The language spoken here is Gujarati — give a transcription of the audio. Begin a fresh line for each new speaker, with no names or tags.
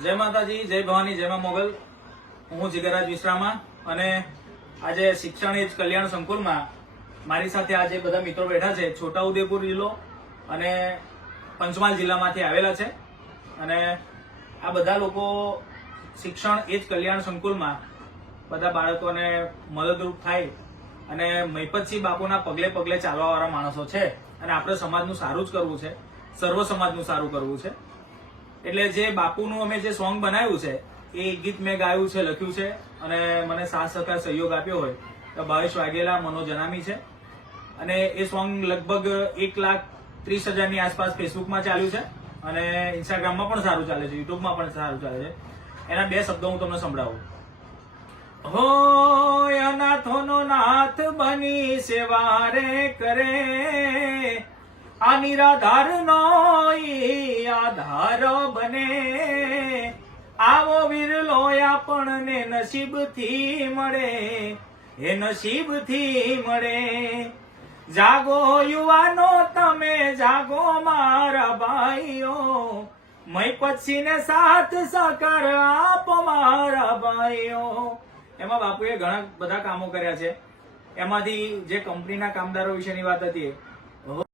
જય માતાજી, જય ભવાની, જય મોગલ. હું જીગરાજ વિશ્રામા અને આજે શિક્ષણ એજ કલ્યાણ સંકુલમાં મારી સાથે આજે બધા મિત્રો બેઠા છે. છોટાઉદેપુર જિલ્લો અને પંચમહાલ જિલ્લામાંથી આવેલા છે. અને આ બધા લોકો શિક્ષણ એજ કલ્યાણ સંકુલમાં બધા બાળકોને મદદરૂપ થાય અને મહિપતસિંહ બાપુના પગલે પગલે ચાલવાવાળા માણસો છે. અને આપણે સમાજનું સારું જ કરવું છે. સર્વ સમાજનું સારું કરવું છે. એટલે જે બાપુનું અમે જે સોંગ બનાવ્યું છે, એ ગીત મેં ગાયું છે, લખ્યું છે, અને મને સાથ સહકાર સહયોગ આપ્યો હોય, તો ભાવેશ વાઘેલા મનોજ અનામી છે. અને એ સોંગ લગભગ એક લાખ ત્રીસ હજારની આસપાસ ફેસબુકમાં ચાલ્યું છે, અને ઇન્સ્ટાગ્રામમાં પણ સારું ચાલે છે, યુટ્યુબમાં પણ સારું ચાલે છે. એના બે શબ્દો હું તમને સંભળાવું. હો, અનાથોનો નાથ બની સેવા રે કરે આ નિરાધાર નો આધાર બને. આવો વિરલો આપણને નસીબથી મળે, એ નસીબથી મળે. જાગો યુવાનો, તમે જાગો મારા ભાઈઓ. મય પછી ને સાથ સહકાર આપો મારા ભાઈઓ. એમાં બાપુએ ઘણા બધા કામો કર્યા છે. એમાંથી જે કંપનીના કામદારો વિશેની વાત હતી